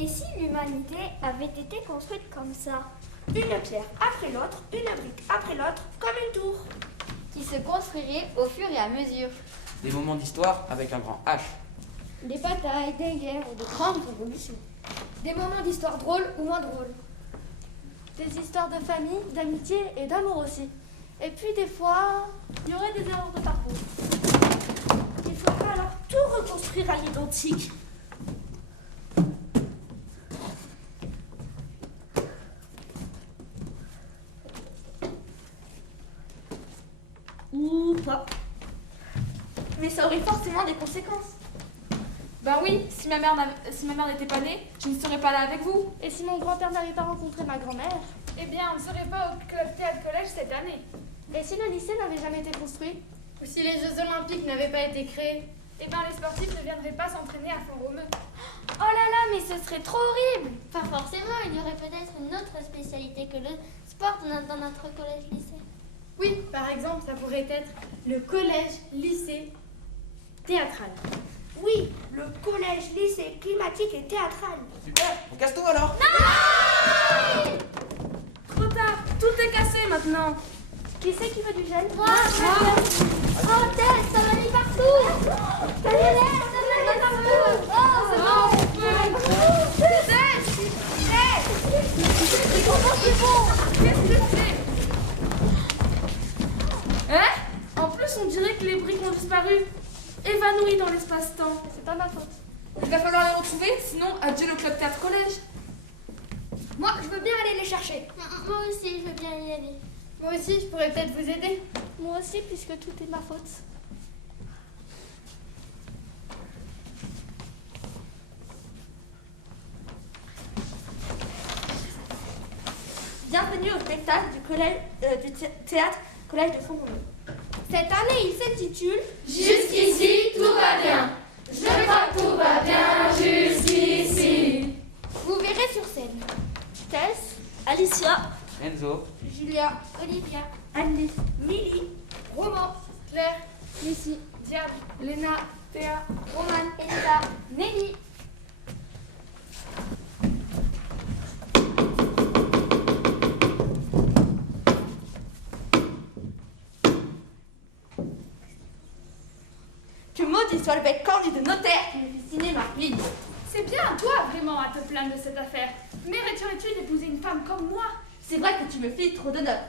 Et si l'humanité avait été construite comme ça? Une pierre après l'autre, une brique après l'autre, comme une tour. Qui se construirait au fur et à mesure. Des moments d'histoire avec un grand H. Des batailles, des guerres ou de grandes révolutions. Des moments d'histoire drôles ou moins drôles. Des histoires de famille, d'amitié et d'amour aussi. Et puis des fois, il y aurait des erreurs de parcours. Il faudra alors tout reconstruire à l'identique. Ou pas. Mais ça aurait forcément des conséquences. Ben oui, si ma mère n'était pas née, je ne serais pas là avec vous. Et si mon grand-père n'avait pas rencontré ma grand-mère? Eh bien, on ne serait pas au club théâtre collège cette année. Et si le lycée n'avait jamais été construit? Ou si les Jeux Olympiques n'avaient pas été créés? Eh bien, les sportifs ne viendraient pas s'entraîner à Font-Romeu. Oh là là, mais ce serait trop horrible! Pas forcément, il y aurait peut-être une autre spécialité que le sport dans notre collège-lycée. Oui, par exemple, ça pourrait être le collège-lycée théâtral. Oui, le collège, lycée, climatique et théâtral. Super, on casse tout alors. Trop tard, tout est cassé maintenant. Qui c'est qui veut du gel? Moi. Oh, Tess, ça va aller partout. Ça va aller partout. Oh, c'est bon. Qu'est-ce que c'est? Hein? En plus, on dirait que les briques ont disparu, évanouies dans l'espace-temps. C'est pas ma faute. Il va falloir les retrouver, sinon adieu le club théâtre collège. Moi, je veux bien aller les chercher. Moi aussi, je veux bien y aller. Moi aussi, je pourrais peut-être vous aider. Moi aussi, puisque tout est ma faute. Bienvenue au spectacle du théâtre collège de Font-Romeu. Cette année, il s'intitule Jusqu'ici, tout va bien. Je crois que tout va bien jusqu'ici. Vous verrez sur scène Tess, Alicia, Enzo, Julia, Olivia, Annelise, Milly, Roman, Claire, Missy, Diane, Léna, Théa, Roman, Elsa, Nelly. Que maudit soit le bec cornu de notaire qui me fait signer ma fille. c'est bien toi vraiment à te plaindre de cette affaire. Mériterais-tu d'épouser une femme comme moi? C'est vrai que tu me files trop d'honneur.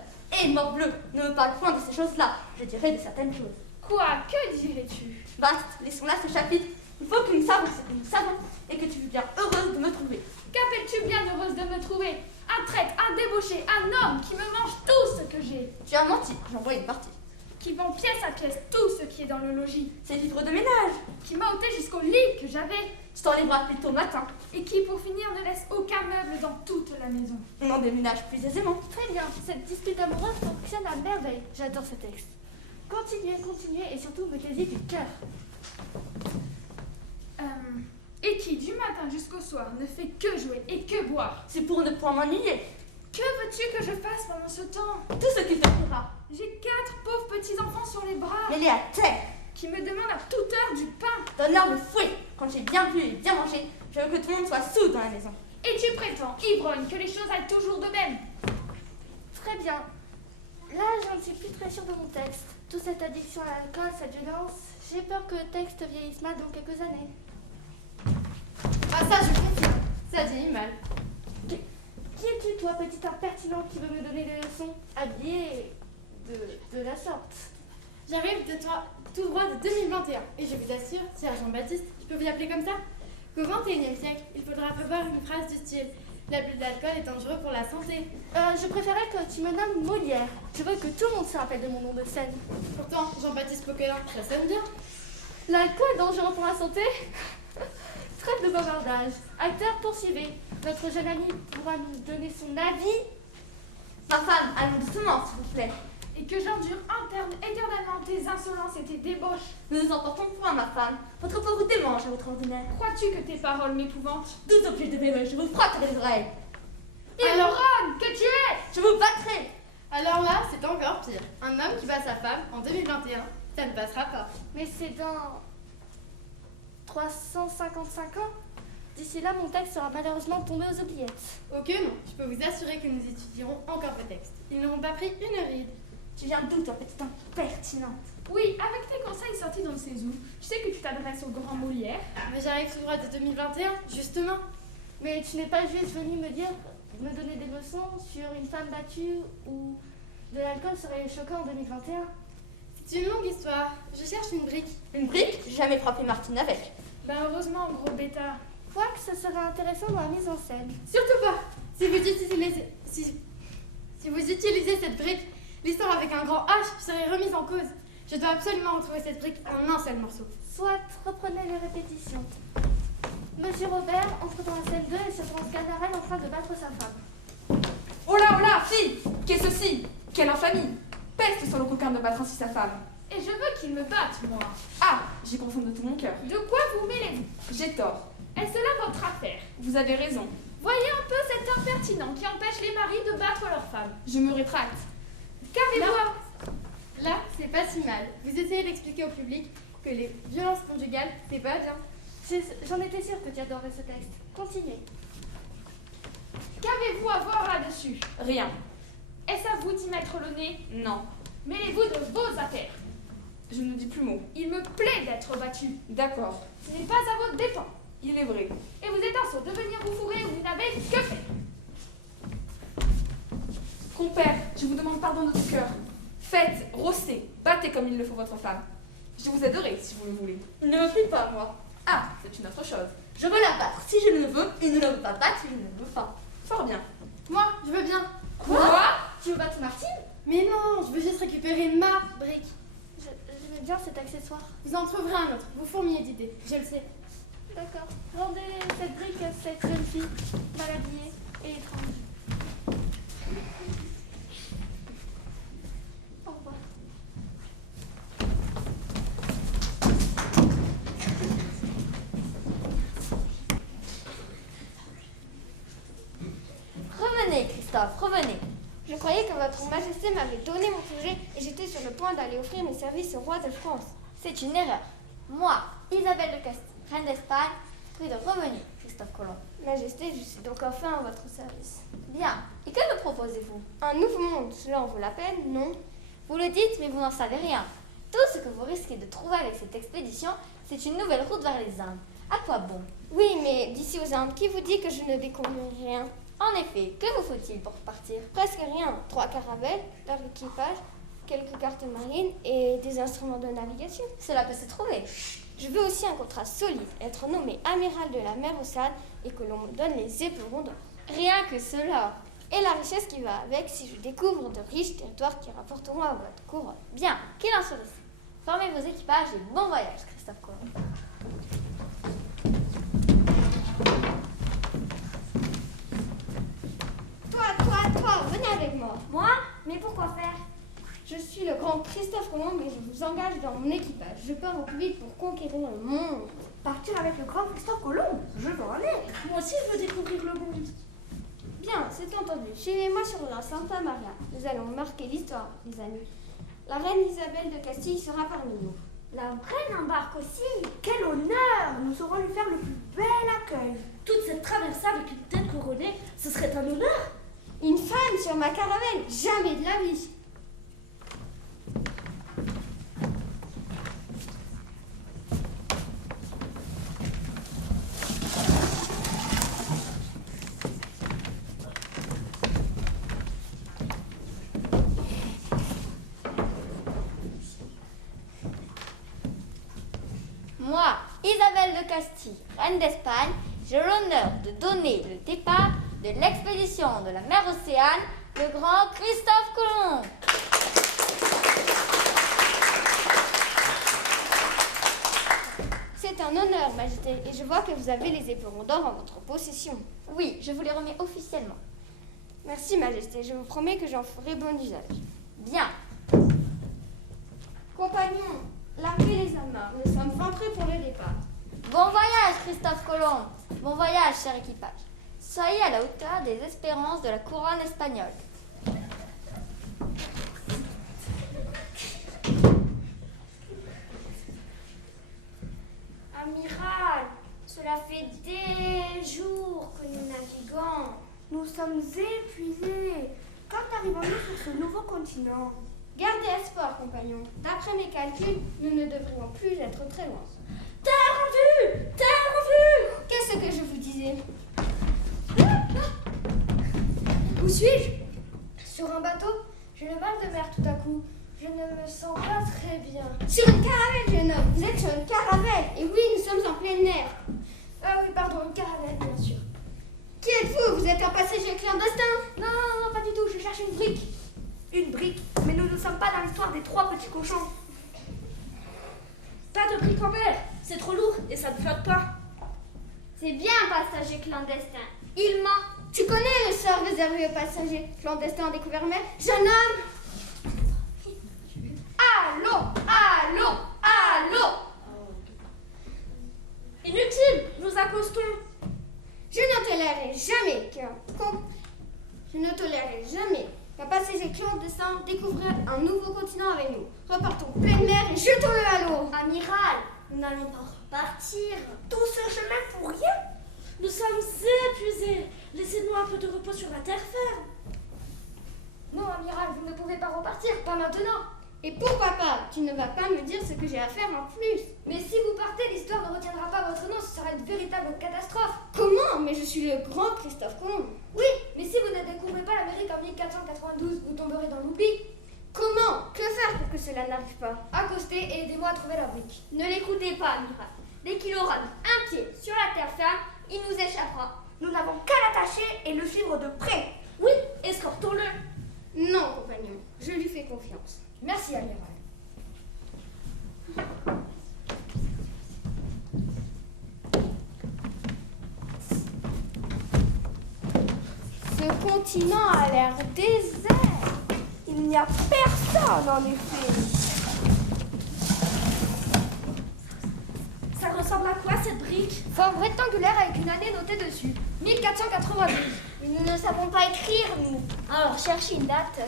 Et morbleu, ne me parle point de ces choses-là. Je dirais de certaines choses. Quoi? Que dirais-tu? Basta, laissons là ce chapitre. Il faut que nous savions ce que nous savons et que tu es bien heureuse de me trouver. Qu'appelles-tu bien heureuse de me trouver? Un traître, un débauché, un homme qui me mange tout ce que j'ai. Tu as menti, j'en vois une partie. Qui vend pièce à pièce tout ce qui est dans le logis. C'est livre de ménage. Qui m'a ôté jusqu'au lit que j'avais. Tu t'enlèveras plus tôt matin. Et qui, pour finir, ne laisse aucun meuble dans toute la maison. On en déménage plus aisément. très bien. Cette dispute amoureuse fonctionne à merveille. J'adore ce texte. Continuez, continuez et surtout mettez-y du cœur. Et qui, du matin jusqu'au soir, ne fait que jouer et que boire. C'est pour ne point m'ennuyer. Que veux-tu que je fasse pendant ce temps? Tout ce qui te plaira. J'ai 4 pauvres petits-enfants sur les bras Mets-les à terre. qui me demandent à toute heure du pain. Donne-leur le fouet. Quand j'ai bien bu et bien mangé, je veux que tout le monde soit soûl dans la maison. Et tu prétends, ivrogne, que les choses aillent toujours de même. Très bien. Là, je ne suis plus très sûre de mon texte. Toute cette addiction à l'alcool, cette violence, j'ai peur que le texte vieillisse mal dans quelques années. Ah ça, je confirme. Ça dit mal. Qui es-tu, toi, petit impertinent qui veut me donner des leçons? Habillé de la sorte. J'arrive de toi tout droit de 2021. Et je vous assure, Sir Jean-Baptiste, je peux vous appeler comme ça, qu'au XXIe siècle, il faudra prévoir une phrase du style « L'abus d'alcool est dangereux pour la santé ». Je préférais que tu me nommes Molière. Je veux que tout le monde se rappelle de mon nom de scène. Pourtant, Jean-Baptiste Poquelin, ça sonne bien. L'alcool est dangereux pour la santé? Trêve de bavardage. Acteur, poursuivez. Notre jeune ami pourra nous donner son avis. Ma femme, allons doucement, s'il vous plaît. Et que j'endure éternellement tes insolences et tes débauches. Nous nous emportons point, ma femme. Votre pauvre démange à votre ordinaire. Crois-tu que tes paroles m'épouvantent? 12 objets de mes je vous frotterai les oreilles. Ivrogne, que tu es! Je vous battrai. Alors là, c'est encore pire. Un homme qui bat sa femme en 2021, ça ne passera pas. Mais c'est dans 355 ans. D'ici là, mon texte sera malheureusement tombé aux oubliettes. Oh que non, je peux vous assurer que nous étudierons encore vos textes. Ils n'auront pas pris une ride. Tu viens d'où, toi, petite impertinente? Oui, avec tes conseils sortis dans ces où, je sais que tu t'adresses au grand Molière. Mais j'arrive tout droit de 2021, justement. Mais tu n'es pas juste venu me donner des leçons sur une femme battue ou de l'alcool serait choquant en 2021. C'est une longue histoire. Je cherche une brique. Une brique? J'ai jamais frappé Martine avec. Ben heureusement, gros bêta. Quoique ce serait intéressant dans la mise en scène. Surtout pas. Si vous utilisez cette brique, l'histoire avec un grand H serait remise en cause. Je dois absolument retrouver cette brique en un seul morceau. Soit, reprenez les répétitions. Monsieur Robert entre dans la scène 2 et se trouve Sganarelle en train de battre sa femme. Oh là, fille! Qu'est-ce ceci? Quelle infamie! Peste sur le coquin de battre ainsi sa femme. Et je veux qu'il me batte, moi. Ah, j'y confonds de tout mon cœur. De quoi vous mêlez-vous? J'ai tort. Est-ce là votre affaire? Vous avez raison. Voyez un peu cet impertinent qui empêche les maris de battre leurs femmes. Je me rétracte. Qu'avez-vous? Là, c'est pas si mal. Vous essayez d'expliquer au public que les violences conjugales, c'est pas bien. J'en étais sûre que tu adorais ce texte. Continuez. Qu'avez-vous à voir là-dessus? Rien. Est-ce à vous d'y mettre le nez? Non. Mêlez-vous de vos affaires. Je ne dis plus mot. Il me plaît d'être battu. D'accord. Ce n'est pas à votre dépens. Il est vrai. Et vous êtes un sot de venir vous fourrer où vous n'avez que faire. Compère, je vous demande pardon de tout cœur. Faites, rossez, battez comme il le faut votre femme. Je vous aiderai si vous le voulez. Il ne me plaît pas, moi. Ah, c'est une autre chose. Je veux la battre si je le veux, et ne la veux pas battre si je ne le veux pas. Fort bien. Moi, je veux bien. Quoi? Tu veux battre Martine? Mais non, je veux juste récupérer ma brique. J'aimais bien cet accessoire. Vous en trouverez un autre. Vous fourmillez d'idées, je le sais. D'accord. Rendez cette brique à cette jeune fille, maladiée et étrange. Au revoir. Revenez, Christophe, revenez. Je croyais que votre majesté m'avait donné mon congé et j'étais sur le point d'aller offrir mes services au roi de France. C'est une erreur. Moi, Isabelle de Castille, reine d'Espagne, prie de revenir, Christophe Colomb. Majesté, je suis donc enfin à votre service. Bien. Et que me proposez-vous? Un nouveau monde, cela en vaut la peine, non? Vous le dites, mais vous n'en savez rien. Tout ce que vous risquez de trouver avec cette expédition, c'est une nouvelle route vers les Indes. À quoi bon? Oui, mais d'ici aux Indes, qui vous dit que je ne découvrirai rien? En effet, que vous faut-il pour partir? Presque rien. 3 caravelles, leur équipage, quelques cartes marines et des instruments de navigation. Cela peut se trouver. Je veux aussi un contrat solide, être nommé amiral de la mer Océane et que l'on me donne les éperons d'or. Rien que cela. Et la richesse qui va avec si je découvre de riches territoires qui rapporteront à votre couronne. Bien, qu'il en soit ainsi. Formez vos équipages et bon voyage, Christophe Colomb. Toi, venez avec moi. Moi? Mais pourquoi faire? Je suis le grand Christophe Colomb et je vous engage dans mon équipage. Je pars au plus vite pour conquérir le monde. Partir avec le grand Christophe Colomb? Je veux en aller. Moi aussi, je veux découvrir le monde. Bien, c'est entendu. Suivez-moi sur la Santa Maria. Nous allons marquer l'histoire, les amis. La reine Isabelle de Castille sera parmi nous. La reine embarque aussi. Quel honneur! Nous saurons lui faire le plus bel accueil. Toute cette traversée avec une tête couronnée, ce serait un honneur. Une femme sur ma caravelle, jamais de la vie. Moi, Isabelle de Castille, reine d'Espagne, j'ai l'honneur de donner le départ de l'expédition de la mer Océane, le grand Christophe Colomb. C'est un honneur, Majesté, et je vois que vous avez les éperons d'or en votre possession. Oui, je vous les remets officiellement. Merci, Majesté, je vous promets que j'en ferai bon usage. Bien. Compagnons, larguez les amarres, nous sommes fin prêts pour le départ. Bon voyage, Christophe Colomb. Bon voyage, cher équipage. Soyez à la hauteur des espérances de la couronne espagnole. Amiral, ce Cela fait des jours que nous naviguons. Nous sommes épuisés. Quand arrivons-nous sur ce nouveau continent? Gardez espoir, compagnons. D'après mes calculs, nous ne devrions plus être très loin. Terre en vue! Terre en vue! Qu'est-ce que je vous disais? Où suis-je? Sur un bateau? J'ai le mal de mer tout à coup. Je ne me sens pas très bien. Sur une caravelle, jeune homme. Vous êtes sur une caravelle. Et oui, nous sommes en plein air. Ah oui, pardon, une caravelle, bien sûr. Qui êtes-vous? Vous êtes un passager clandestin? Non, non, non, pas du tout, je cherche une brique. Une brique? Mais nous ne sommes pas dans l'histoire des 3 petits cochons. Pas de brique en mer, c'est trop lourd et ça ne flotte pas. C'est bien un passager clandestin. Il ment. Tu connais le sort réservé aux passagers clandestins en découvert mer? Jeune homme! Allô, allô, allô! Inutile, nous accostons. Je ne tolérerai jamais qu'un passager clandestin découvre un nouveau continent avec nous. Repartons pleine mer et jetons-le à l'eau. Amiral, nous n'allons pas repartir. Tout ce chemin pour rien? Nous sommes épuisés. Laissez-nous un peu de repos sur la terre ferme. Non, amiral, vous ne pouvez pas repartir, pas maintenant. Et pourquoi pas? Tu ne vas pas me dire ce que j'ai à faire en plus. Mais si vous partez, l'histoire ne retiendra pas votre nom, ce sera une véritable catastrophe. Comment? Mais je suis le grand Christophe Colomb. Oui, mais si vous ne découvrez pas l'Amérique en 1492, vous tomberez dans l'oubli. Comment? Que faire pour que cela n'arrive pas? Accostez et aidez-moi à trouver la brique. Ne l'écoutez pas, amiral. Dès qu'il aura mis un pied sur la terre ferme, il nous échappera. Nous n'avons qu'à l'attacher et le suivre de près. Oui, escortons-le. Non, compagnon, je lui fais confiance. Merci, amiral. Ce continent a l'air désert. Il n'y a personne, en effet. Ça ressemble à quoi, cette brique? Forme rectangulaire avec une année notée dessus. 1492. Mais nous ne savons pas écrire, nous. Alors, cherchez une date.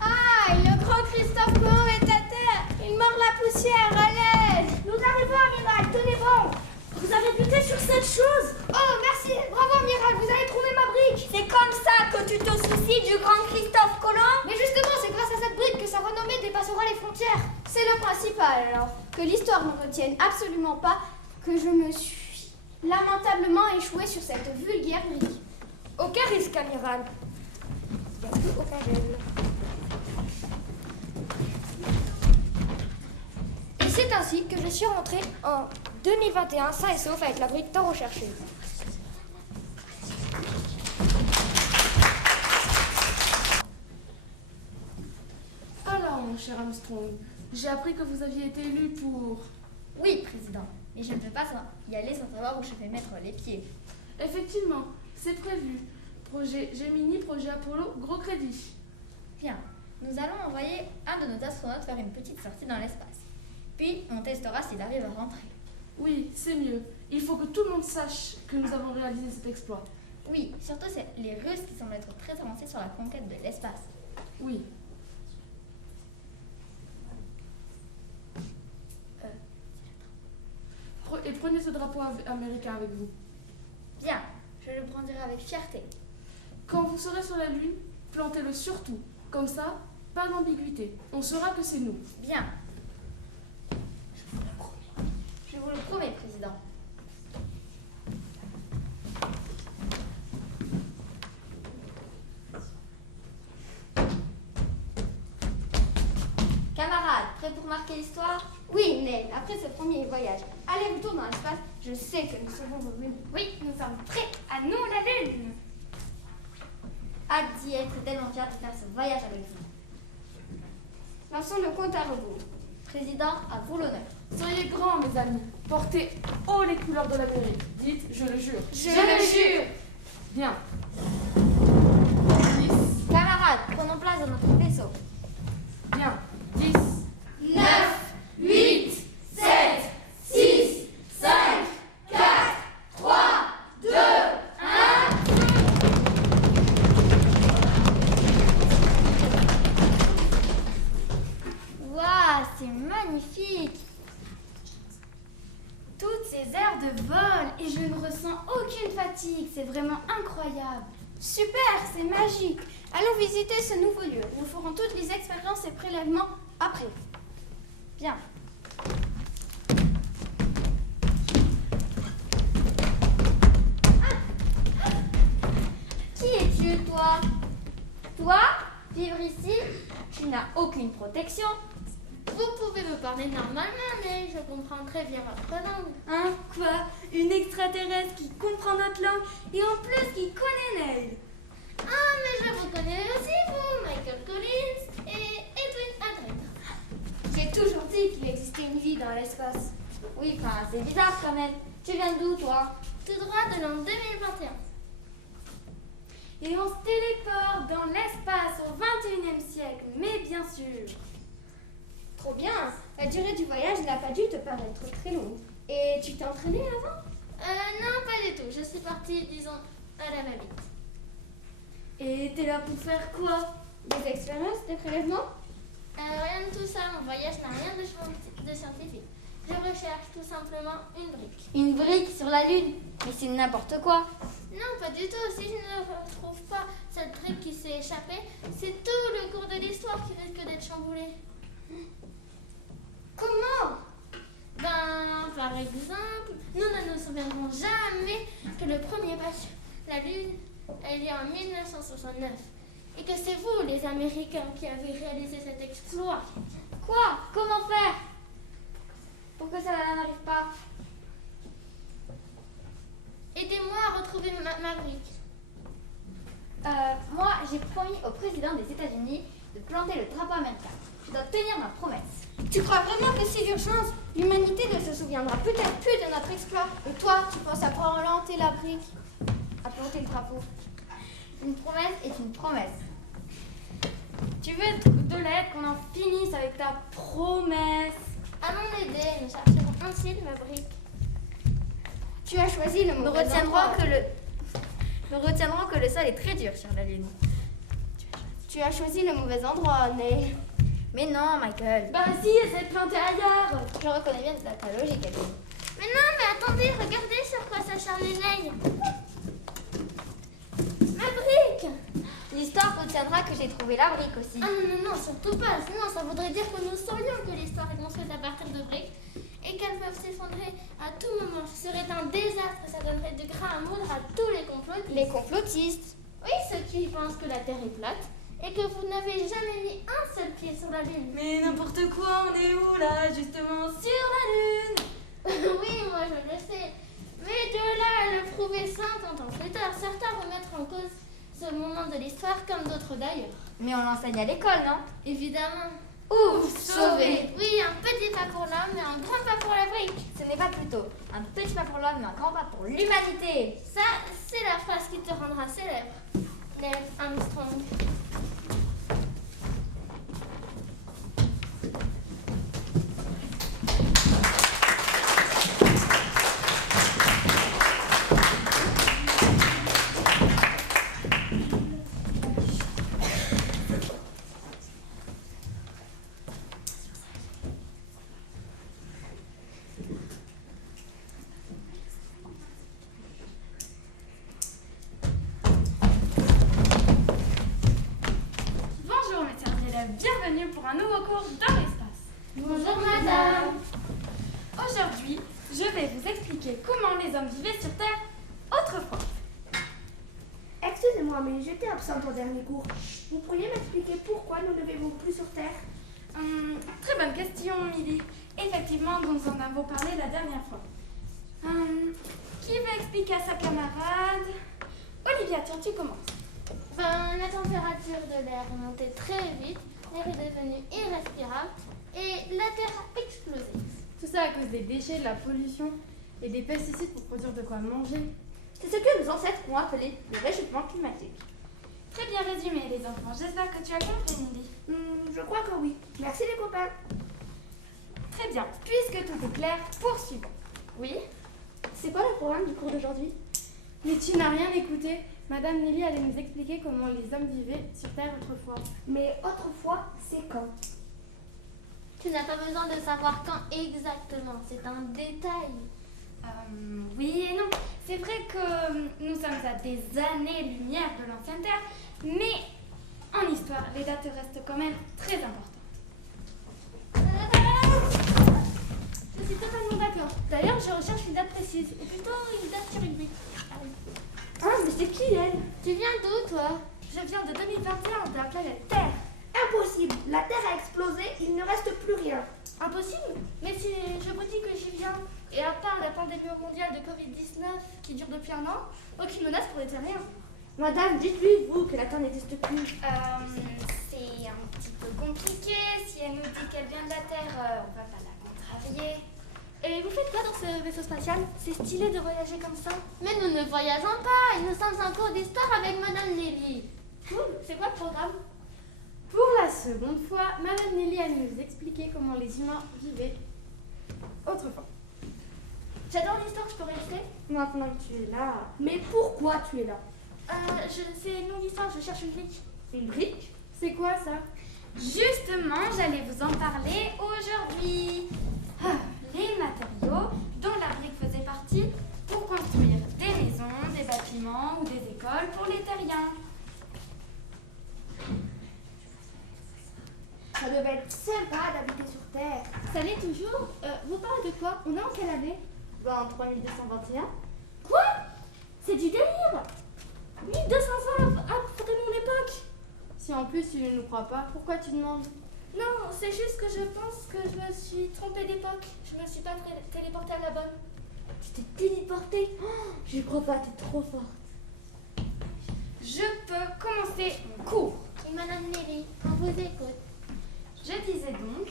Ah, le grand Christophe Colomb est à terre. Il mord la poussière, à l'aide. Nous arrivons, amiral, tenez bon. Vous avez buté sur cette chose? Oh, merci. Bravo, amiral, vous avez trouvé ma brique. C'est comme ça que tu te soucies du grand Christophe Colomb? Mais justement, c'est grâce à cette brique que sa renommée dépassera les frontières. C'est le principal, alors. Que l'histoire ne retienne absolument pas que je me suis lamentablement échouée sur cette vulgaire brique. Aucun risque, amiral. Il n'y a plus aucun gel. Et c'est ainsi que je suis rentrée en 2021 sain et sauf avec la brique tant recherchée. Alors, mon cher Armstrong, j'ai appris que vous aviez été élu pour... Oui, président. Mais je ne peux pas y aller sans savoir où je vais mettre les pieds. Effectivement, c'est prévu. Projet Gemini, projet Apollo, gros crédit. Bien. Nous allons envoyer un de nos astronautes faire une petite sortie dans l'espace. Puis, on testera s'il arrive à rentrer. Oui, c'est mieux. Il faut que tout le monde sache que nous avons réalisé cet exploit. Oui, surtout c'est les Russes qui semblent être très avancés sur la conquête de l'espace. Oui. Et prenez ce drapeau américain avec vous. Bien, je le prendrai avec fierté. Quand vous serez sur la Lune, plantez-le surtout. Comme ça, pas d'ambiguïté. On saura que c'est nous. Bien. Je vous le promets, président. Camarades, prêts pour marquer l'histoire? Oui, mais après ce premier voyage, aller-retour dans l'espace, je sais que nous serons revenus. Oui, nous sommes prêts à nous la Lune. Hâte d'y être tellement fière de faire ce voyage avec vous. Lançons le compte à rebours. Président, à vous l'honneur. Soyez grands, mes amis. Portez haut les couleurs de l'Amérique. Dites, je le jure. Je le jure. Bien. 10. Camarades, prenons place dans notre vaisseau. Bien. 10. 9, 8, 7, 6, 5, 4, 3, 2, 1. Waouh, c'est magnifique. Toutes ces heures de vol et je ne ressens aucune fatigue. C'est vraiment incroyable. Super, c'est magique. Allons visiter ce nouveau lieu. Nous ferons toutes les expériences et prélèvements après. Bien. Qui es-tu, toi? Toi, vivre ici, tu n'as aucune protection. Vous pouvez me parler normalement, mais je comprends très bien votre langue. Hein? Quoi? Une extraterrestre qui comprend notre langue et en plus qui connaît Neil. Ah, mais je vous connais aussi, vous, Michael Collins et Edwin Aldrin. J'ai toujours dit qu'il existait une vie dans l'espace. Oui, enfin, c'est bizarre quand même. Tu viens d'où, toi? Tout droit de l'an 2021. Et on se téléporte dans l'espace au 21e siècle, mais bien sûr. Trop bien. La durée du voyage n'a pas dû te paraître très longue. Et tu t'es entraîné avant? Non, pas du tout. Je suis partie, disons, à la va-vite. Et t'es là pour faire quoi? Des expériences, des prélèvements? Rien de tout ça. Mon voyage n'a rien de scientifique. Je recherche tout simplement une brique. Une brique sur la Lune? Mais c'est n'importe quoi. Non, pas du tout. Si je ne retrouve pas cette brique qui s'est échappée, c'est tout le cours de l'histoire qui risque d'être chamboulé. Comment? Ben, par exemple, nous ne nous souviendrons jamais que le premier pas sur la Lune a eu lieu en 1969 et que c'est vous, les Américains, qui avez réalisé cet exploit. Quoi? Comment faire pour que ça n'arrive pas? Aidez-moi à retrouver ma brique. Moi, j'ai promis au président des États-Unis de planter le drapeau américain. Je dois tenir ma promesse. Tu crois vraiment que c'est d'urgence? L'humanité ne se souviendra peut-être plus de notre exploit. Et toi, tu penses à planter la brique? À planter le drapeau? Une promesse est une promesse. Tu veux de l'aide, qu'on en finisse avec ta promesse? Allons l'aider, nous chercherons ainsi ma brique. Tu as choisi le Nous mauvais endroit. retiendrons que le sol est très dur sur la Lune. Tu as choisi le mauvais endroit, Neil. Mais non, Michael. Bah si, essaie de planter ailleurs. Je reconnais bien ta logique, Edwin. Mais non, mais attendez, regardez sur quoi s'acharne Neil. Ma brique! L'histoire retiendra que j'ai trouvé la brique aussi. Ah non, surtout pas. Sinon, ça voudrait dire que nous saurions que l'histoire est construite à partir de briques et qu'elles peuvent s'effondrer à tout moment. Ce serait un désastre, ça donnerait du grain à moudre à tous les complotistes. Les complotistes. Oui, ceux qui pensent que la Terre est plate et que vous n'avez jamais mis un seul pied sur la Lune. Mais n'importe quoi, on est où là? Justement sur la Lune. Oui, moi je le sais. Mais de là à le prouver 50 ans plus tard, certains remettent en cause ce moment de l'histoire comme d'autres d'ailleurs. Mais on l'enseigne à l'école, non? Évidemment. Ouf, sauvé. Oui, un petit pas pour l'homme et un grand pas pour la brique. Ce n'est pas plutôt un petit pas pour l'homme, mais un grand pas pour l'humanité. Ça, c'est la phrase qui te rendra célèbre. Neil Armstrong. Bienvenue pour un nouveau cours dans l'espace. Bonjour madame. Aujourd'hui, je vais vous expliquer comment les hommes vivaient sur Terre autrefois. Excusez-moi, mais j'étais absente au dernier cours. Vous pourriez m'expliquer pourquoi nous ne vivons plus sur Terre? Très bonne question, Milly. Effectivement, nous en avons parlé la dernière fois. Qui veut expliquer à sa camarade? Olivia, tiens, tu commences. Ben, la température de l'air est montée très vite, l'air est devenu irrespirable et la Terre a explosé. Tout ça à cause des déchets, de la pollution et des pesticides pour produire de quoi manger. C'est ce que nos ancêtres ont appelé le réchauffement climatique. Très bien résumé, les enfants. J'espère que tu as compris, Milly. Je crois que oui. Merci les copains. Très bien. Puisque tout est clair, poursuivons. Oui? C'est quoi le programme du cours d'aujourd'hui? Mais tu n'as rien écouté. Madame Nelly allait nous expliquer comment les hommes vivaient sur Terre autrefois. Mais autrefois, c'est quand? Tu n'as pas besoin de savoir quand exactement, c'est un détail. Oui et non. C'est vrai que nous sommes à des années-lumière de l'ancienne Terre, mais en histoire, les dates restent quand même très importantes. Je suis totalement d'accord. D'ailleurs, je recherche une date précise, ou plutôt une date théorique. Ah, mais c'est qui elle? Tu viens d'où, toi? Je viens de 2021, de la planète Terre. Impossible, la Terre a explosé, il ne reste plus rien. Impossible? Mais si je vous dis que j'y viens, et à part la pandémie mondiale de Covid-19 qui dure depuis un an, aucune menace pour les terriens. Madame, dites-lui, vous, que la Terre n'existe plus. C'est un petit peu compliqué. Si elle nous dit qu'elle vient de la Terre, on va pas la contrarier. Et vous faites quoi dans ce vaisseau spatial? C'est stylé de voyager comme ça. Mais nous ne voyageons pas et nous sommes en cours d'histoire avec Madame Nelly. Cool, c'est quoi le programme? Pour la seconde fois, Madame Nelly allait nous expliquer comment les humains vivaient autrefois. J'adore l'histoire, je peux rester? Maintenant que tu es là. Mais pourquoi tu es là? C'est une longue histoire, je cherche une brique. Une brique? C'est quoi ça? Justement, j'allais vous en parler aujourd'hui. Les matériaux dont la brique faisait partie pour construire des maisons, des bâtiments ou des écoles pour les terriens. Ça devait être sympa d'habiter sur Terre. Ça l'est toujours? Vous parlez de quoi? On est en quelle année? En 3221. Quoi? C'est du délire! 1200 ans après mon époque! Si en plus tu ne nous crois pas, pourquoi tu demandes? Non, c'est juste que je pense que je me suis trompée d'époque. Je me suis pas téléportée à la bonne. Tu t'es téléporté? Oh, j'y crois pas, t'es trop forte. Je peux commencer mon cours. Et Madame Nelly, on vous écoute. Je disais donc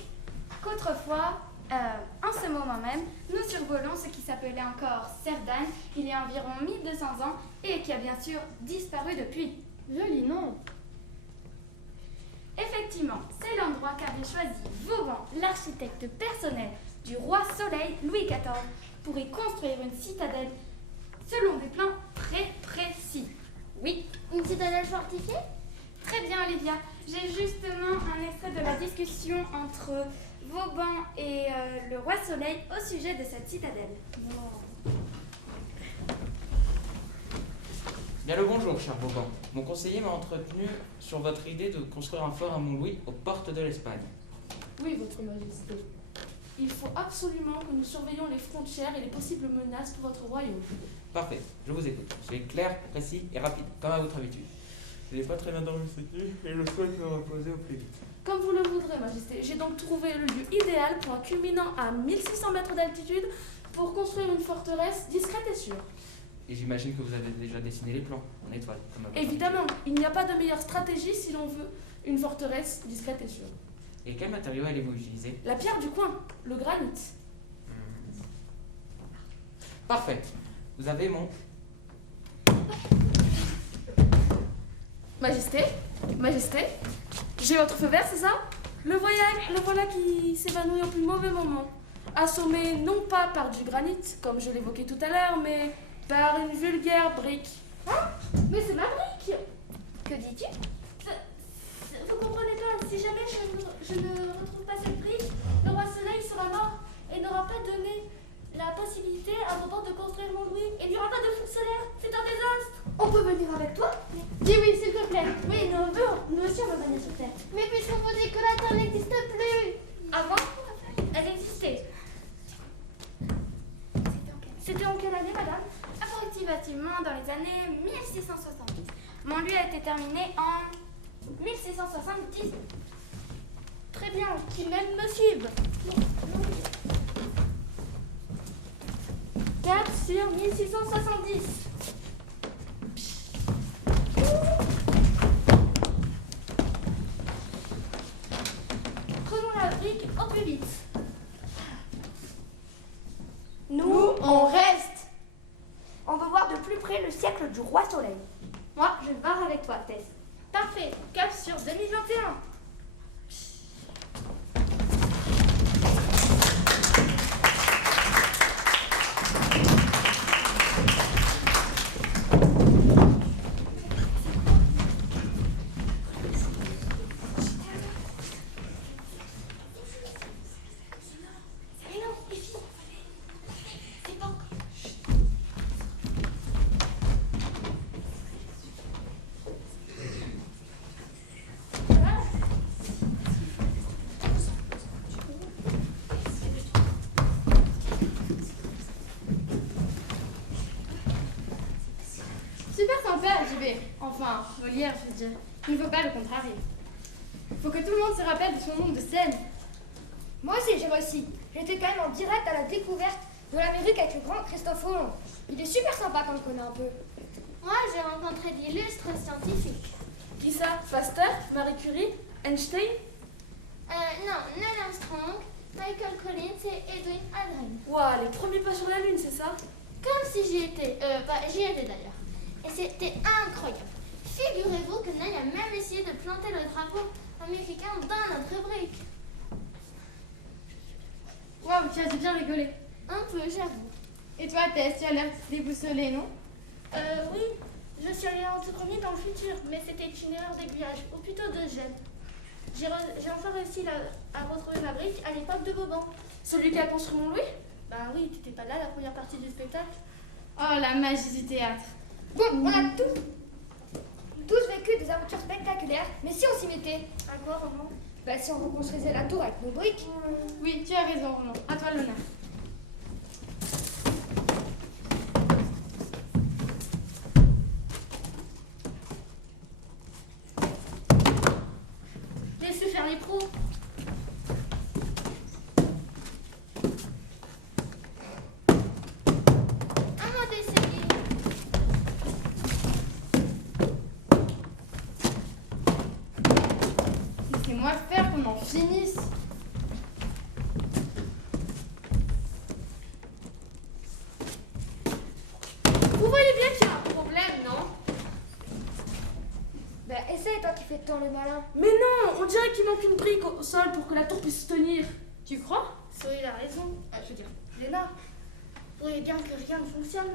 qu'autrefois, en ce moment même, nous survolons ce qui s'appelait encore Cerdane, il y a environ 1200 ans, et qui a bien sûr disparu depuis. Joli nom. Effectivement, c'est l'endroit qu'avait choisi Vauban, l'architecte personnel du roi Soleil Louis XIV, pour y construire une citadelle selon des plans très précis. Oui, Une citadelle fortifiée? très bien Olivia. J'ai justement un extrait de la discussion entre Vauban et le roi Soleil au sujet de cette citadelle. Bien le bonjour, cher Vauban. Mon conseiller m'a entretenu sur votre idée de construire un fort à Montlouis aux portes de l'Espagne. Oui, Votre Majesté. Il faut absolument que nous surveillions les frontières et les possibles menaces pour votre royaume. Parfait, je vous écoute. Soyez clair, précis et rapide, comme à votre habitude. Je n'ai pas très bien dormi cette nuit et je souhaite me reposer au plus vite. Comme vous le voudrez, Majesté, j'ai donc trouvé le lieu idéal pour un culminant à 1600 mètres d'altitude pour construire une forteresse discrète et sûre. Et j'imagine que vous avez déjà dessiné les plans en étoile. Comme à votre Évidemment, il n'y a pas de meilleure stratégie si l'on veut une forteresse discrète et sûre. habitude. Et quel matériau allez-vous utiliser? La pierre du coin, le granit. Parfait. Vous avez mon... Majesté, Majesté, j'ai votre feu vert, c'est ça? Le voilà qui s'évanouit au plus mauvais moment. Assommé non pas par du granit, comme je l'évoquais tout à l'heure, mais par une vulgaire brique. Mais c'est ma brique! Que dis-tu? Vous comprenez pas, si jamais je ne retrouve pas cette brique, le roi Soleil sera mort et n'aura pas donné la possibilité à Vauban de construire Montlouis. Il n'y aura pas de flux solaire, c'est un désastre! On peut venir avec toi? Dis oui, s'il te plaît. Oui, nous aussi on va venir sur Terre. Mais puisqu'on vous dit que la Terre n'existe plus! Avant, elle existait. C'était en quelle année, madame? Approximativement dans les années 1670. Montlouis a été terminé en 1670. Très bien, qu'il même me suive. Cap sur 1670. Prenons la brique au plus vite. Nous, on reste. On veut voir de plus près le siècle du roi Soleil. Moi, je pars avec toi, Tess. Parfait, cap sur 2021. bébé. Enfin, Molière, je veux dire. Il ne faut pas le contrarier. Faut que tout le monde se rappelle de son nom de scène. Moi aussi, j'ai réussi. J'étais quand même en direct à la découverte de l'Amérique avec le grand Christophe Colomb. Il est super sympa quand on le connaît un peu. Moi, j'ai rencontré d'illustres scientifiques. Qui ça? Pasteur? Marie Curie? Einstein? Non, Neil Armstrong, Michael Collins et Edwin Aldrin. Ouah, les premiers pas sur la Lune, c'est ça? Comme si j'y étais. J'y étais d'ailleurs. Et c'était incroyable. Figurez-vous que Neil a même essayé de planter le drapeau américain dans notre brique. Waouh, tu as bien rigolé. Un peu, j'avoue. Et toi, Tess, tu as l'air déboussolée, non? Oui, je suis allée en tout premier dans le futur, mais c'était une erreur d'aiguillage, ou plutôt de gêne. J'ai enfin réussi à retrouver ma brique à l'époque de Vauban. Celui qui a construit mon Louis? Bah oui, t'étais pas là la première partie du spectacle. Oh, la magie du théâtre. Bon, on a tous vécu des aventures spectaculaires, mais si on s'y mettait, À quoi, Roman? bah si on reconstruisait la tour avec nos briques. Oui, tu as raison, Roman. À toi l'honneur. Laisse-le faire les pros. À moi d'essayer. Laissez-moi faire qu'on en finisse. Vous voyez bien qu'il y a un problème, non? Bah essaye toi qui fais tant le malin. Mais non, on dirait qu'il manque une brique au sol pour que la tour puisse tenir. Tu crois? Soyez la raison. Je veux dire, Léna. Vous voyez bien que rien ne fonctionne.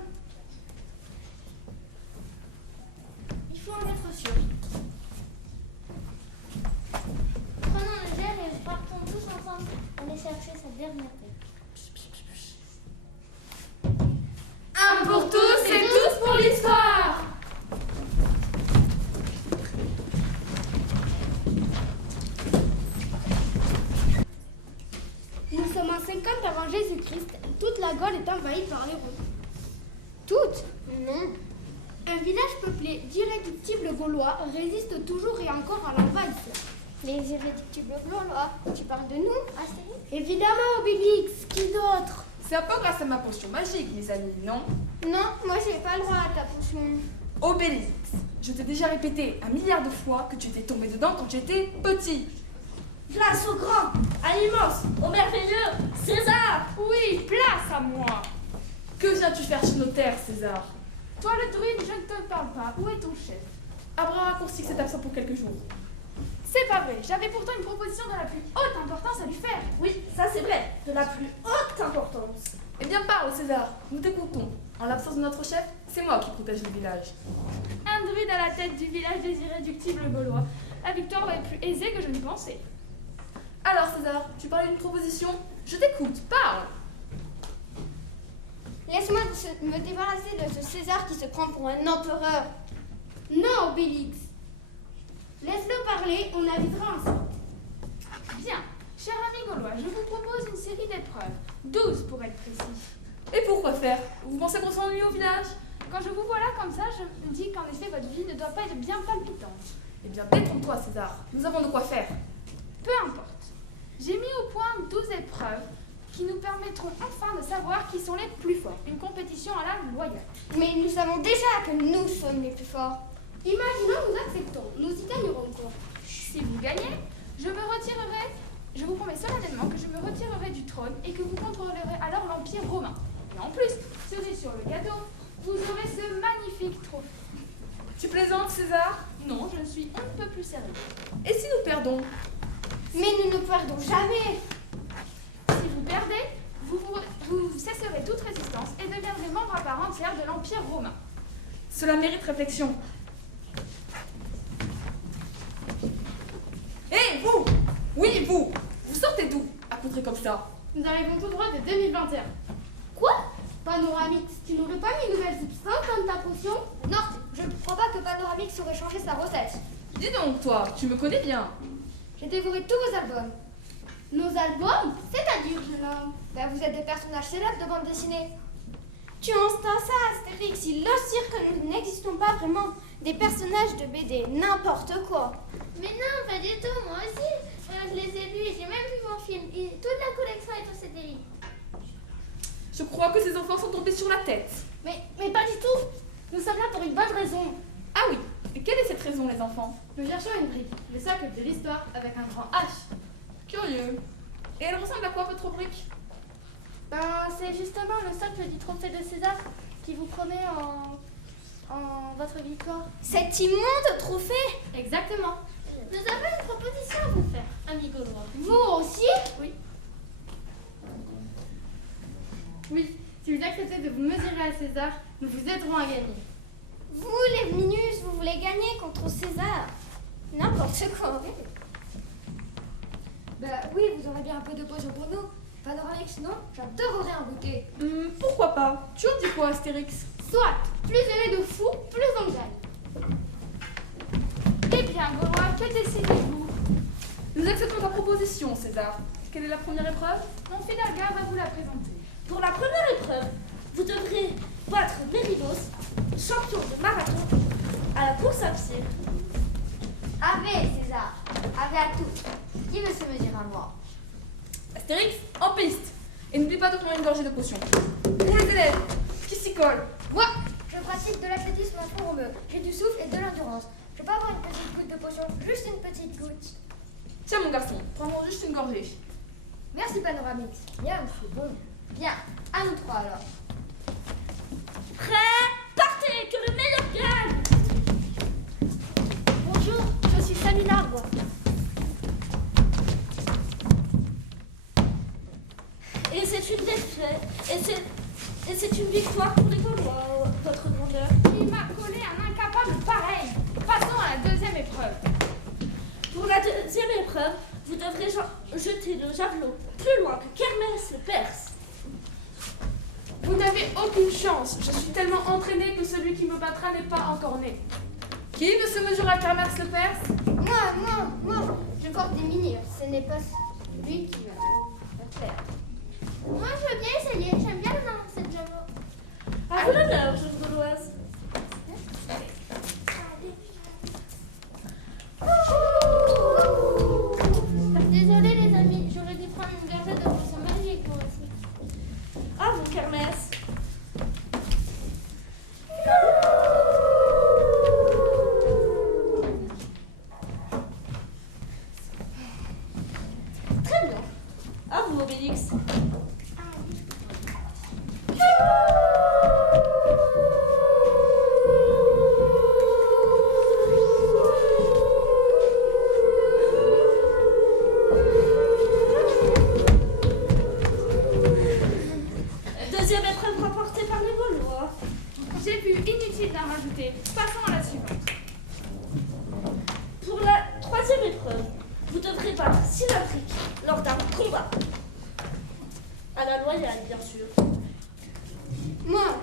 Il faut en être sûr. Prenons le gel et partons tous ensemble aller chercher cette dernière brique. Un pour tous et tous pour l'histoire. Nous sommes en 50 avant Jésus-Christ. Toute la Gaule est envahie par les Romains. Toute? Non. Un village peuplé d'irréductibles Gaulois résiste toujours et encore à l'envahisseur. Les irréductibles Gaulois, tu parles de nous, Astérix? Évidemment, Obélix, qui d'autre? C'est un peu grâce à ma potion magique, mes amis, non? Non, moi j'ai pas le droit à ta potion. Obélix, je t'ai déjà répété 1 milliard de fois que tu étais tombé dedans quand tu étais petit. Place au grand, à l'immense, au merveilleux, César! Oui, place à moi! Que viens-tu faire sur nos terres, César? Toi, le druide, je ne te parle pas. Où est ton chef? À bras raccourcis que c'est absent pour quelques jours. C'est pas vrai. J'avais pourtant une proposition de la plus haute importance à lui faire. Oui, ça c'est vrai, de la plus haute importance. Eh bien parle, César, nous t'écoutons. En l'absence de notre chef, c'est moi qui protège le village. Un druide à la tête du village des irréductibles Gaulois. La victoire va être plus aisée que je ne pensais. Alors César, tu parlais d'une proposition? Je t'écoute, parle! Laisse-moi me débarrasser de ce César qui se prend pour un empereur. Non, Obélix. Laisse-le parler, on avisera ensemble. Bien. Cher ami Gaulois, je vous propose une série d'épreuves. 12 pour être précis. Et pourquoi faire? Vous pensez qu'on s'ennuie au village? Quand je vous vois là comme ça, je me dis qu'en effet, votre vie ne doit pas être bien palpitante. Eh bien, détrompe-toi, César. Nous avons de quoi faire. Peu importe. J'ai mis au point 12 épreuves qui nous permettront enfin de savoir qui sont les plus forts. Une compétition à la loyale. Mais nous savons déjà que nous sommes les plus forts. Imaginons, nous acceptons. Nous y gagnerons quoi? Si vous gagnez, je vous promets solennellement que je me retirerai du trône et que vous contrôlerez alors l'Empire romain. Et en plus, cerise sur le gâteau, vous aurez ce magnifique trophée. Tu plaisantes, César? Non, je suis un peu plus sérieux. Et si nous perdons? Mais nous ne perdons jamais. Si vous perdez, vous cesserez toute résistance et deviendrez membre à part entière de l'Empire romain. Cela mérite réflexion. Hé, vous! Oui, vous! Vous sortez d'où, accoutrés comme ça? Nous arrivons tout droit de 2021. Quoi? Panoramix, tu n'aurais pas mis une nouvelle substance dans ta potion? Non, je ne crois pas que Panoramix aurait changé sa recette. Dis donc, toi, tu me connais bien. J'ai dévoré tous vos albums. Nos albums? C'est-à-dire, jeune homme? Ben, vous êtes des personnages célèbres de bande dessinée. Tu installes ça, Astérix, il ose dire que nous n'existons pas vraiment. Des personnages de BD, n'importe quoi. Mais non, pas du tout, moi aussi. Je les ai lus et j'ai même vu mon film. Et toute la collection est au CDI. Je crois que ces enfants sont tombés sur la tête. Mais pas du tout. Nous sommes là pour une bonne raison. Ah oui, et quelle est cette raison, les enfants? Nous cherchons une brique, le socle de l'histoire avec un grand H. Curieux. Et elle ressemble à quoi, votre brique? C'est justement le socle du trophée de César qui vous promet en votre victoire. Cet immonde trophée. Exactement. Nous avons une proposition à vous faire, amis gaulois. Vous aussi? Oui. Oui, si vous acceptez de vous mesurer à César, nous vous aiderons à gagner. Vous, les Minus, vous voulez gagner contre César. N'importe quoi. Bah oui, vous aurez bien un peu de potion pour nous. Panoramix, non? J'adorerais en goûter. Pourquoi pas? Tu en dis quoi, Astérix? Soit, plus elle est de fou, plus on gagne. Eh bien, Gaulois, que décidez-vous? Nous acceptons ta proposition, César. Quelle est la première épreuve? Mon Fidalga va vous la présenter. Pour la première épreuve, vous devrez battre Mérinos, champion de marathon, à la course à pied. Ave, César. Ave à tous. Qui veut se mesurer à moi? Astérix, en piste. Et n'oublie pas de prendre une gorgée de potion. Pour les élèves, qui s'y collent? Moi, je pratique de l'athlétisme à fond romeux. J'ai du souffle et de l'endurance. Je peux avoir une petite goutte de potion, juste une petite goutte. Tiens, mon garçon, prends-moi juste une gorgée. Merci, Panoramix. Bien, c'est bon. Bien, à nous trois alors. Prêt? Partez, que le meilleur gagne! Bonjour, je suis Samina Arbois. Et c'est une défaite. Et c'est une victoire pour les Gaulois, votre grandeur. Il m'a collé un incapable pareil. Passons à la deuxième épreuve. Pour la deuxième épreuve, vous devrez jeter le javelot plus loin que Kermès le Perse. Vous n'avez aucune chance. Je suis tellement entraînée que celui qui me battra n'est pas encore né. Qui veut se mesurer à Kermès le Perse? Moi. Je porte des minières. Ce n'est pas lui qui va me faire. Moi, je veux bien essayer. J'aime bien le lancer de javelot. À vous l'honneur, jeune Gauloise. Désolée, les amis. J'aurais dû prendre une gorgée de potion magique pour aussi. À vous, Kermès. Très bien. À vous, Obélix. Deuxième épreuve remportée par les Gaulois. J'ai vu inutile d'en rajouter. Passons à la suivante. Pour la troisième épreuve, vous devrez battre Cylindrique lors d'un combat. À la loyale, bien sûr. Moi,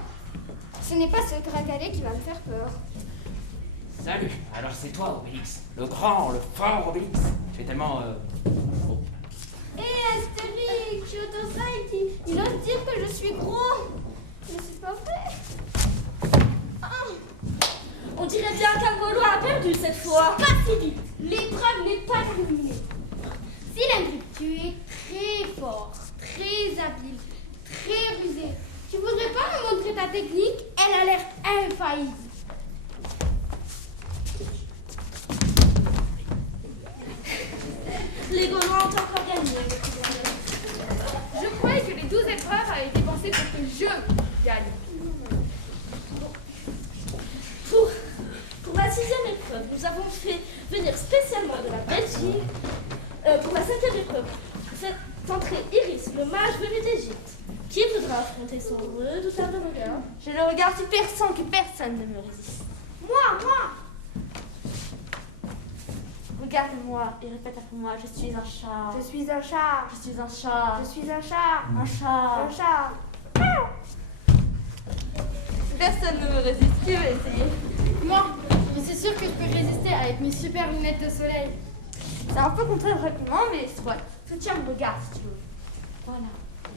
ce n'est pas ce Dracalet qui va me faire peur. Salut, alors c'est toi, Obélix. Le grand, le fort Obélix. Tu es tellement... gros. Hé, Astérix, Society, il ose dire que je suis gros. Mais c'est pas vrai. On dirait bien qu'un Gaulois a perdu cette fois. Pas si vite. L'épreuve n'est pas terminée. Cylindrique, tu es très fort, très habile, très rusé. Tu voudrais pas me montrer ta technique? Elle a l'air infaillible. Les Gaulois ont encore gagné. Je croyais que les 12 épreuves avaient été pensées pour que je gagne. Pour la sixième épreuve, nous avons fait venir spécialement de la Belgique. Pour la septième épreuve, cette entrée Iris, le mage venu d'Égypte. Qui voudra affronter son redoutable regard? J'ai le regard si perçant que personne ne me résiste. Moi. Regarde-moi et répète après moi, je suis un chat. Je suis un chat. Je suis un chat. Je suis un chat. Un chat. Un chat. Personne ne me résiste. Qui veut essayer? Moi, je suis sûre que je peux résister avec mes super lunettes de soleil. C'est un peu contre-argument, mais soit. Soutiens mon regard si tu veux. Voilà.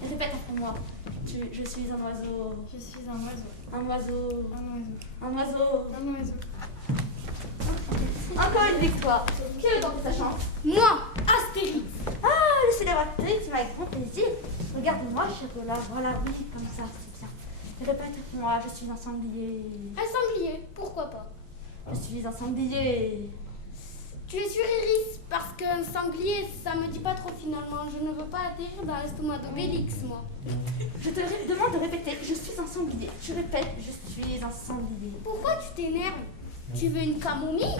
Répète après moi. Je suis un oiseau. Je suis un oiseau. Un oiseau. Un oiseau. Un oiseau. Un oiseau. Encore une victoire. Qui veut tenter sa chance? Moi, Astérix. Ah, le célèbre Astérix, avec grand plaisir. Regarde-moi, chocolat. Voilà, oui, comme ça, c'est ça. Répète après moi, je suis un sanglier. Un sanglier, pourquoi pas? Je suis un sanglier. Tu es sur Iris, parce qu'un sanglier, ça me dit pas trop finalement. Je ne veux pas atterrir dans l'estomac d'Obélix, moi. Je te demande de répéter, je suis un sanglier. Je répète, je suis un sanglier. Pourquoi tu t'énerves? Tu veux une camomille?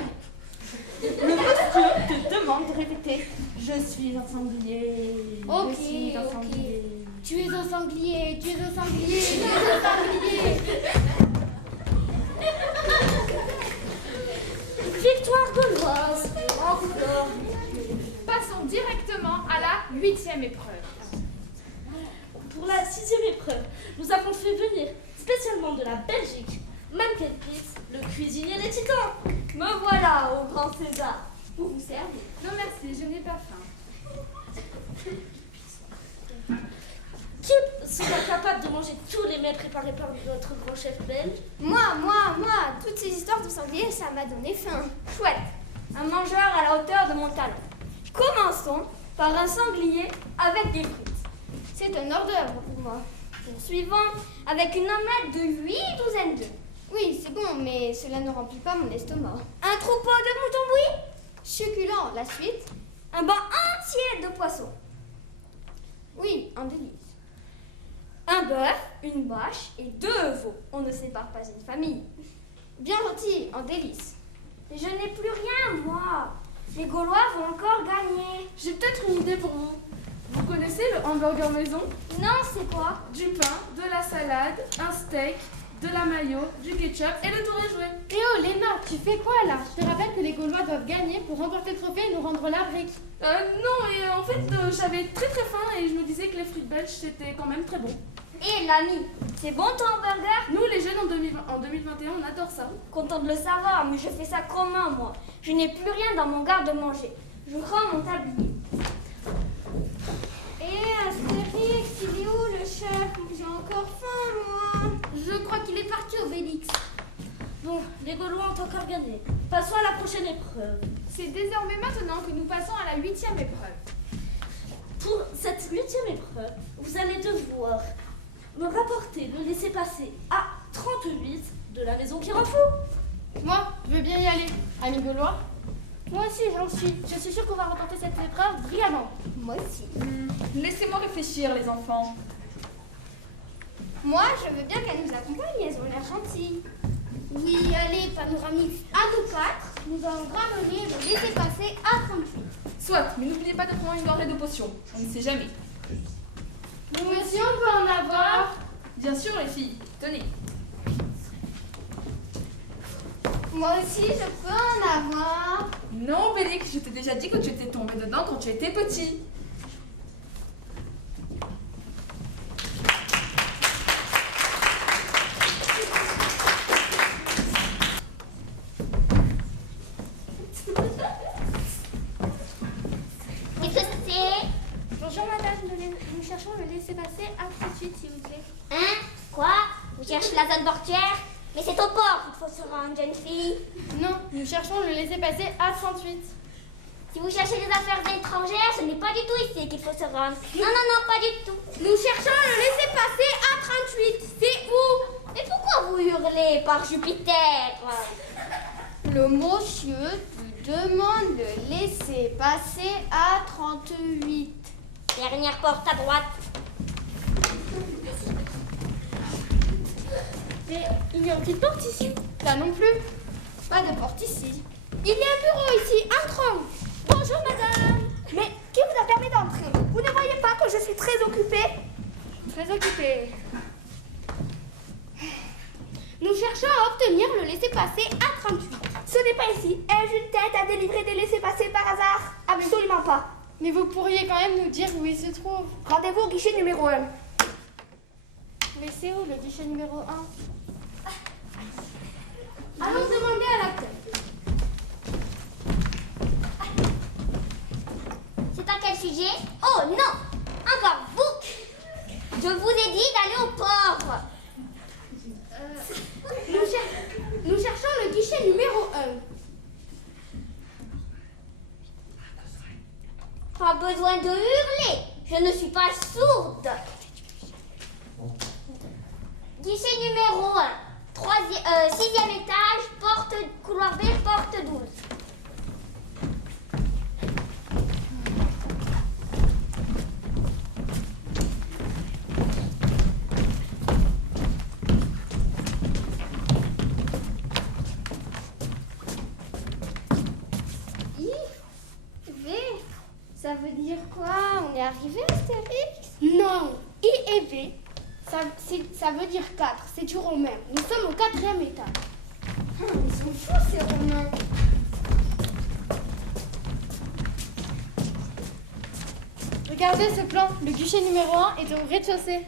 Le monsieur te demande de répéter, je suis un sanglier. Ok, Je suis un ok. sanglier. Tu es un sanglier, tu es un sanglier, tu es un sanglier. Victoire gauloise. Encore. Passons directement à la 8e épreuve. Pour la 6e épreuve, nous avons fait venir spécialement de la Belgique Mankelpitz, le cuisinier des titans. Me voilà au grand César pour vous servir. Non merci, je n'ai pas faim. Qui sera capable de manger tous les mets préparés par notre grand chef belge? Moi, toutes ces histoires de sangliers, ça m'a donné faim. Chouette, un mangeur à la hauteur de mon talon. Commençons par un sanglier avec des frites. C'est un hors d'œuvre pour moi. Poursuivons avec une omelette de 8 douzaines d'œufs. Oui, c'est bon, mais cela ne remplit pas mon estomac. Un troupeau de moutons bouillis. Succulent, la suite. Un banc entier de poissons. Oui, un délice. Un bœuf, une vache et 2 veaux. On ne sépare pas une famille. Bien rôti, en délice. Je n'ai plus rien, moi. Les Gaulois vont encore gagner. J'ai peut-être une idée pour vous. Vous connaissez le hamburger maison? Non, c'est quoi? Du pain, de la salade, un steak, de la mayo, du ketchup et le tour est joué. Eh oh, Léna, tu fais quoi là? Je te rappelle que les Gaulois doivent gagner pour remporter le trophée et nous rendre la brique. Non, et en fait, j'avais très très faim et je me disais que les frites belges c'était quand même très bon. Et l'ami, c'est bon ton hamburger? Nous, les jeunes, en 2021, on adore ça. Content de le savoir, mais je fais ça comment, moi? Je n'ai plus rien dans mon garde-manger. Je rends mon tablier. Et Astérix, il est où le chef? J'ai encore faim, moi. Je crois qu'il est parti, Obélix. Bon, les Gaulois ont encore gagné. Passons à la prochaine épreuve. C'est désormais maintenant que nous passons à la 8e épreuve. Pour cette 8e épreuve, vous allez devoir me rapporter le laissez-passer A38 de la maison qui rend fou. Moi, je veux bien y aller. Amis Gaulois? Moi aussi, j'en suis. Je suis sûre qu'on va remporter cette épreuve brillamment. Moi aussi. Laissez-moi réfléchir, les enfants. Moi, je veux bien qu'elle nous accompagne, elles ont l'air gentilles. Oui, allez, Panoramix, à nous 4, nous allons ramener le laissez-passer à 38. Soit, mais n'oubliez pas de prendre une gorgée de potion. On ne sait jamais. Nous aussi, on peut en avoir. Bien sûr, les filles. Tenez. Moi aussi, je peux en avoir. Non, Bélix, je t'ai déjà dit que tu étais tombé dedans quand tu étais petit. Bonjour madame, nous cherchons le laissez-passer à 38 s'il vous plaît. Hein? Quoi? Vous cherchez la zone portière? Mais c'est au port qu'il faut se rendre, jeune fille. Non, nous cherchons le laissez-passer à 38. Si vous cherchez des affaires étrangères, ce n'est pas du tout ici qu'il faut se rendre. Non, non, non, pas du tout. Nous cherchons le laissez-passer à 38. C'est où? Mais pourquoi vous hurlez par Jupiter? Le monsieur te demande le laissez-passer à 38. Dernière porte à droite. Mais il n'y a aucune porte ici. Là non plus. Pas de porte ici. Il y a un bureau ici, entrons. Bonjour madame. Mais qui vous a permis d'entrer? Vous ne voyez pas que je suis très occupée? Très occupée. Nous cherchons à obtenir le laissez-passer à 38. Ce n'est pas ici. Ai-je une tête à délivrer des laissez-passer par hasard? Absolument pas. Mais vous pourriez quand même nous dire où il se trouve. Rendez-vous au guichet numéro 1. Mais c'est où le guichet numéro 1? Allons demander à l'accueil. C'est à quel sujet? Oh non! Encore vous! ne suis pas sourde. Guichet numéro 1, 6e étage, couloir B, porte 12. Ça veut dire quoi? On est arrivé, Astérix? Non, I et V, ça veut dire 4, c'est du romain. Nous sommes au 4e étage. Ils sont fous, ces Romains. Regardez ce plan. Le guichet numéro 1 est au rez-de-chaussée.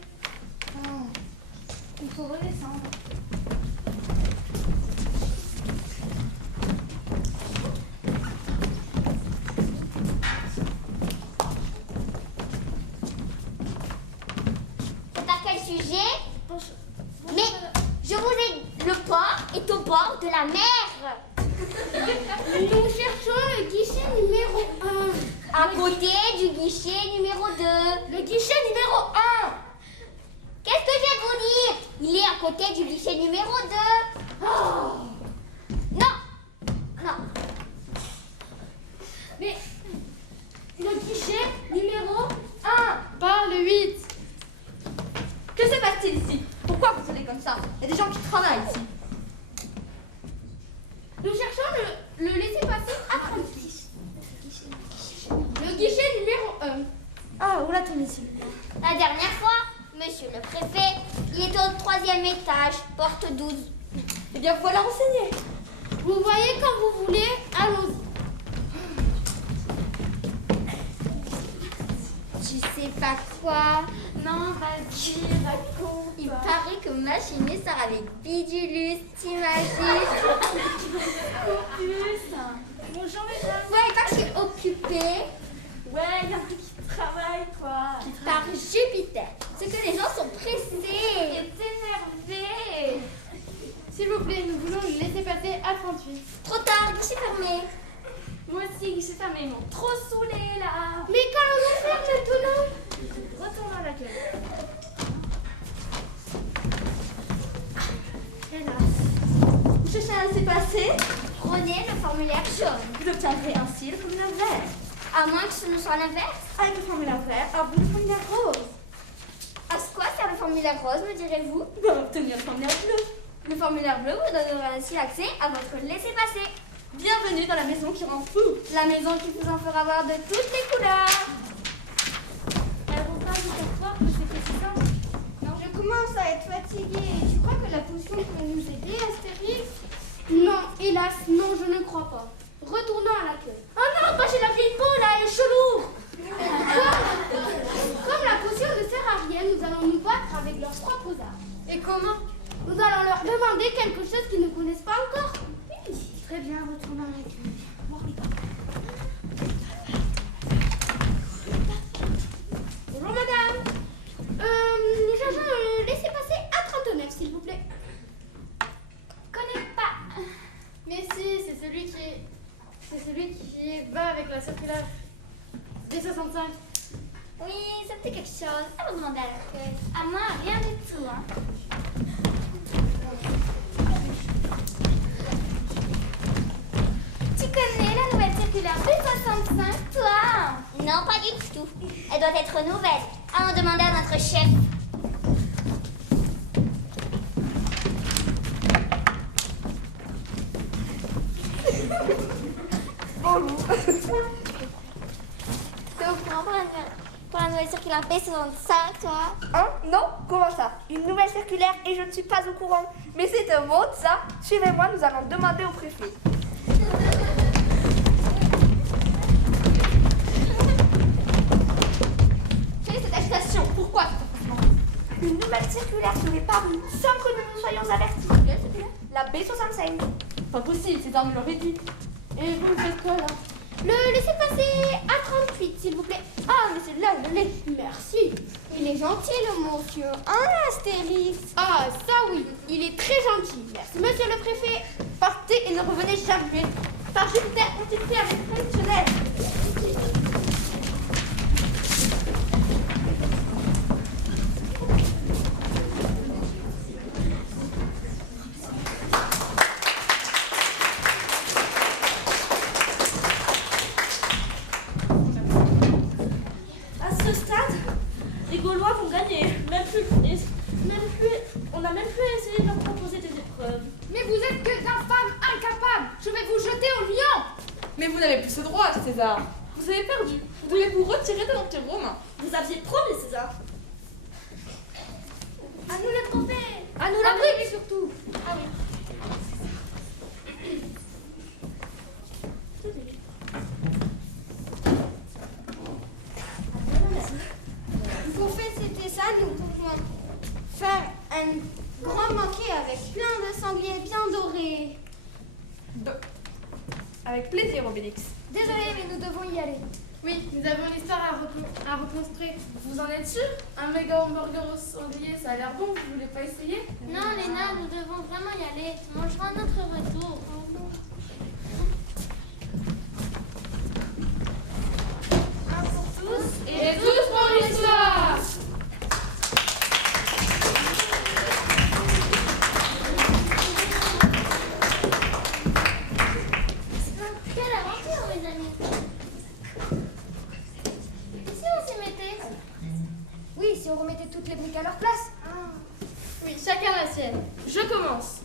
Il faut redescendre. Mais je vous ai... Le port est au bord de la mer. Nous cherchons le guichet numéro 1. À côté du guichet numéro 2. Le guichet numéro 1. Qu'est-ce que je vais vous dire? Il est à côté du guichet numéro 2. Oh. Non. Non. Mais le guichet numéro 1. Par le 8. Que se passe-t-il ici? Pourquoi vous sonnez comme ça? Il y a des gens qui travaillent ici. Nous cherchons le laissez-passer à 36. Le guichet numéro 1. Ah, où l'a-t-on ici? La dernière fois, monsieur le préfet, il est au 3e étage, porte 12. Eh bien, voilà renseigné. Vous voyez quand vous voulez, allons-y. Tu sais pas quoi? Non, vas-y, raconte. Il paraît que Machinée sort avec Bidulus, t'imagines? Bonjour, mesdames. Ouais, pas que je suis occupée Ouais, il y en a qui travaillent, quoi. par Jupiter. C'est que les gens sont pressés. T'es énervée. S'il vous plaît, nous voulons le laisser passer à 38. Trop tard, guichet fermé. Moi aussi, guichet fermé, ils m'ont trop saoulé là. Mais qu'allons-nous faire maintenant? Retourne à l'accueil. Hélas. Vous cherchez à laisser passer? Prenez le formulaire jaune. Vous l'obtiendrez ainsi le formulaire vert. À moins que ce ne soit l'inverse. Avec le formulaire vert, à vous le formulaire rose. À quoi sert le formulaire rose, me direz-vous? Pour obtenir le formulaire bleu. Le formulaire bleu vous donnera ainsi accès à votre laissez-passer. Bienvenue dans la maison qui rend fou. La maison qui vous en fera voir de toutes les couleurs. Elle vous parle du territoire, mais c'est que c'est ça. Non, je commence à être fatiguée. Tu crois que la potion peut nous aider, Astérix? Non, hélas, non, je ne crois pas. Retournons à l'accueil. Oh non, pas chez la vieille peau, là, elle est chelou. Comme la potion ne sert à rien, nous allons nous battre avec leurs propres armes. Et comment? Nous allons leur demander quelque chose qu'ils ne connaissent pas encore. Très bien, retournons à l'accueil. Bonjour madame. Nous cherchons le laissez-passer à 39, s'il vous plaît. Connais pas. Mais si, c'est celui qui va avec la circulaire. D65. Oui, ça me fait quelque chose. À vous demander à l'accueil. À moi, rien du tout, hein. Tu connais la nouvelle circulaire B65, toi? Non, pas du tout. Elle doit être nouvelle. Allons demander à notre chef. T'es au courant pour la nouvelle circulaire B65, toi? Hein? Non? Comment ça? Une nouvelle circulaire et je ne suis pas au courant. Mais c'est un mot, ça. Suivez-moi, nous allons demander au préfet. Quelle est cette agitation? Pourquoi? Une nouvelle circulaire serait parue sans que nous nous soyons avertis. Quelle circulaire? La B65. Pas possible, c'est un l'aurait dit. Et vous faites quoi là? Le laissez-passer à 38, s'il vous plaît. Ah, mais c'est là où le lait. Merci. Il est gentil, le monsieur. Hein, Astérix? Ah, ça oui, il est très gentil. Merci, monsieur le préfet. Partez et ne revenez jamais. Par Jupiter, on t'y pris avec traditionnel. Les Gaulois vont gagner. On n'a même plus essayé de leur proposer des épreuves. Mais vous êtes que d'infâmes incapables. Je vais vous jeter au lion. Mais vous n'avez plus ce droit, César. Vous avez perdu. Vous devez vous retirer de l'Empire romain. Vous aviez promis, César. À nous le trophée. À nous la brique surtout. Ah oui. Pour fêter ça, nous pouvons faire un grand banquet avec plein de sangliers bien dorés. Avec plaisir, Obélix. Désolée, mais nous devons y aller. Oui, nous avons l'histoire à reconstruire. Vous en êtes sûr? Un méga hamburger au sanglier, ça a l'air bon, vous voulez pas essayer? Non, Léna, nous devons vraiment y aller. Tu mangeras à notre retour. Un pour tous Et tous pour l'histoire. Quelle aventure, mes amis. Et si on s'y mettait? Oui, si on remettait toutes les briques à leur place. Oui, chacun la sienne. Je commence.